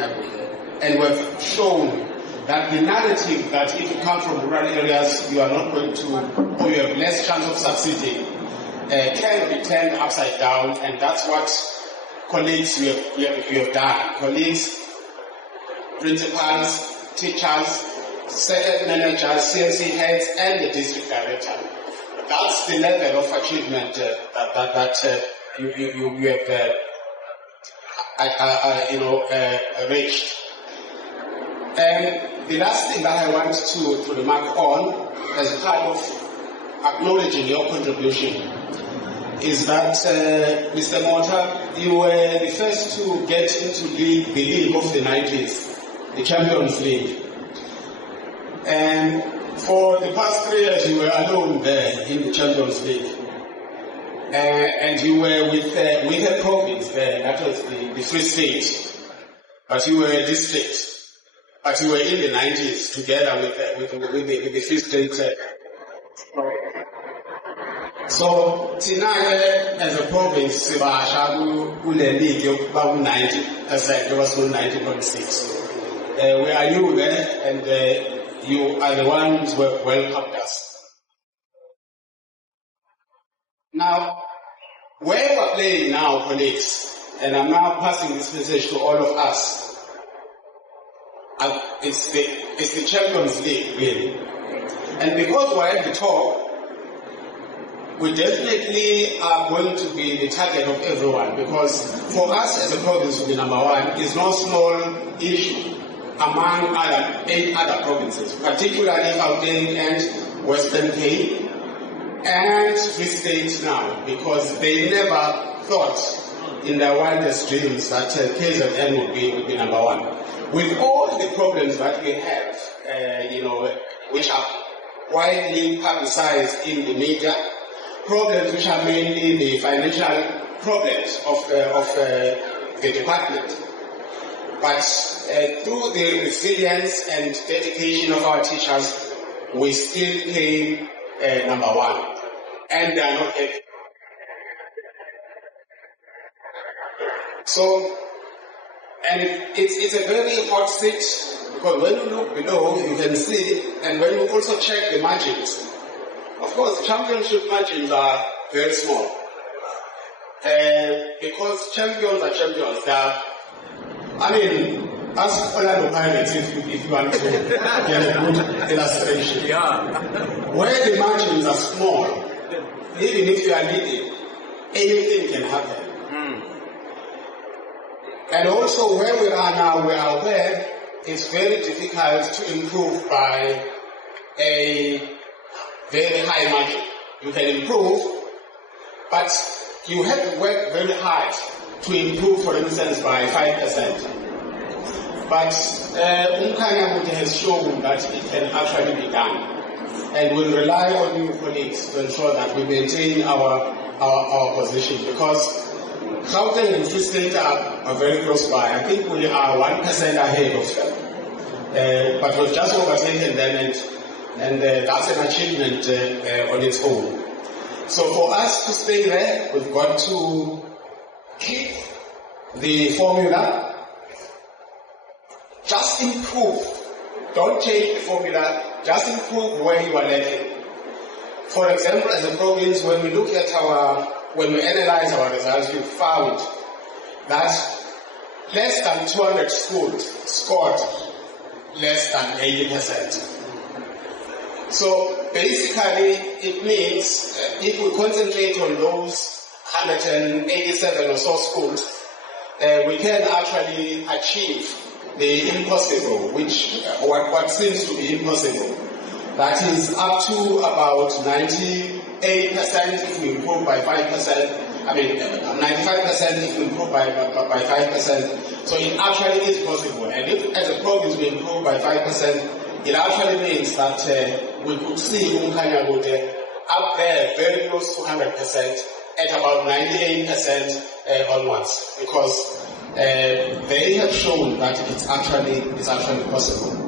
And we've shown that the narrative that if you come from rural areas, you are not going to, or you have less chance of succeeding, can be turned upside down, and that's what colleagues we have done. Colleagues, principals, teachers, second managers, CNC heads, and the district director. That's the level of achievement that you have reached. And the last thing that I want to remark on, as part of acknowledging your contribution, is that, Mr. Mota, you were the first to get into the league of the 90s, the Champions League. And for the past 3 years, you were alone there in the Champions League. And you were with a province there, that was the Free State. But you were a district. But you were in the 90s together with the Free State. So, tonight, as a province, we league of 90%, there was no 90.6. We are new there, and you are the ones who have welcomed us. Now, where we are playing now, colleagues, and I'm now passing this message to all of us, it's the Champions League, really. And because we're at the top, we definitely are going to be the target of everyone, because for us as a province to be number one is no small issue among 8 other provinces, particularly Gauteng and Western Cape and Free State now, because they never thought in their wildest dreams that KZN would be number one. With all the problems that we have, which are widely publicized in the media, problems which are mainly the financial problems of the department. But through the resilience and dedication of our teachers, we still came number one. And they are not happy. So, and it's a very hot seat, because when you look below, you can see, and when you also check the margins, of course, the championship margins are very small. Because champions are champions. Ask Orlando Pirates if you want to get a good illustration. Yeah. Where the margins are small, even if you are leading, anything can happen. And also where we are now, we are aware it's very difficult to improve by a very high margin. You can improve, but you have to work very hard to improve, for instance, by 5%. But Umkhanya has shown that it can actually be done. And we'll rely on you colleagues to ensure that we maintain our position, because Gauteng and Free State are very close by. I think we are 1% ahead of them. But we've just overtaken them, and that's an achievement on its own. So for us to stay there, we've got to keep the formula. Just improve. Don't change the formula. Just improve where you are lacking. For example, as a province, when we look at when we analyze our results, we found that less than 200 schools scored less than 80%. So basically, it means if we concentrate on those 187 or so schools, we can actually achieve the impossible, what seems to be impossible. That is up to about 98% if we improve by 5%. 95% if we improve by 5%. So it actually is possible. And if as a province we improve by 5%, it actually means that we could see Umkhanya up there very close to 100% at about 98% onwards, because they have shown that it's actually possible.